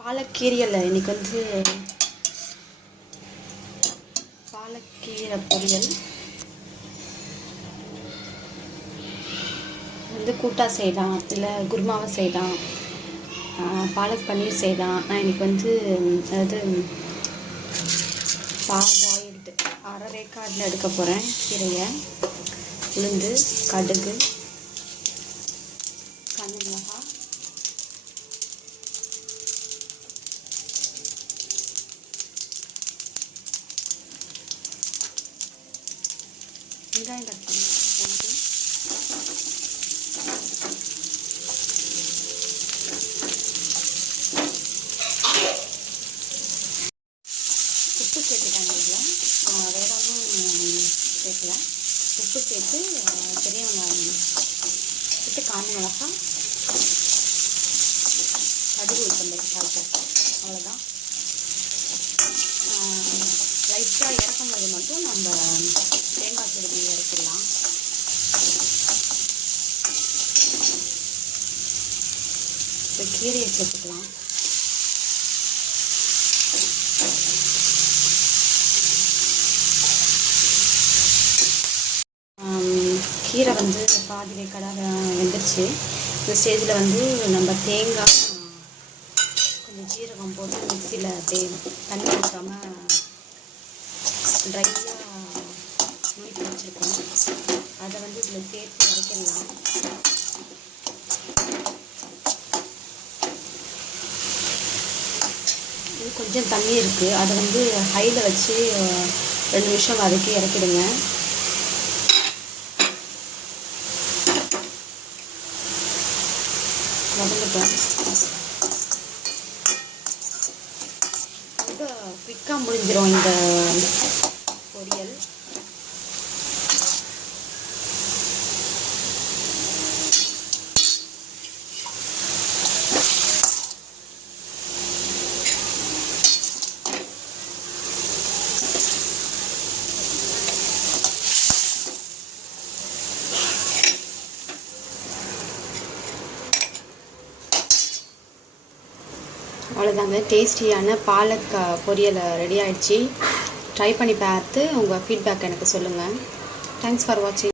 பாலக்கீரையில் இன்றைக்கி வந்து பாலக்கீரை பொரியல் வந்து கூட்டா செய்யலாம், இல்லை குருமாவை செய்யலாம், பாலக் பன்னீர் செய்யலாம். நான் இன்றைக்கி வந்து அதாவது பாயில்டு அரை வேக்காடில் எடுக்க போகிறேன். கீரையை உளுந்து, கடுகு, காஞ்ச மிளகாய், வெங்காயம் கட் பண்ணி உப்பு சேர்த்துட்டாங்க. இதில் வேற ஒன்றும் சேர்க்கல. உப்பு சேர்த்து பெரிய வெங்காயம் சேர்த்து காஞ்ச மிளகாய், கடுகு உளுத்தம்பருப்பு தாளிச்சாச்சு. அவ்வளோதான். லைட்டாக இறக்கும் போது மட்டும் நம்ம தேங்காய் திருவி இறக்கிடலாம். இப்போ கீரையை சேர்த்துக்கலாம். கீரை வந்து பாதி வேக்காடாக வெந்துருச்சு. இந்த ஸ்டேஜில் வந்து நம்ம தேங்காய் கொஞ்சம் ஜீரகம் போட்டு மிக்சியில் தண்ணி ஊற்றாமல் ட்ரையாக நுணுக்கி வச்சுருக்கோம். அதை வந்து இதில் சேர்த்து வதக்கிடலாம். இது கொஞ்சம் தண்ணி இருக்குது, அதை வந்து ஹையில் வச்சு 2 நிமிஷம் வதக்கி இறக்கிடுங்க. வதங்கட்டும். ரொம்ப குயிக்காக முடிஞ்சிடும் இந்த பொரியல். அவ்வளோதாங்க, டேஸ்டியான பாலக் பொரியல் ரெடி ஆகிடுச்சு. ட்ரை பண்ணி பார்த்து உங்கள் ஃபீட்பேக் எனக்கு சொல்லுங்கள். தேங்க்ஸ் ஃபார் வாட்சிங்.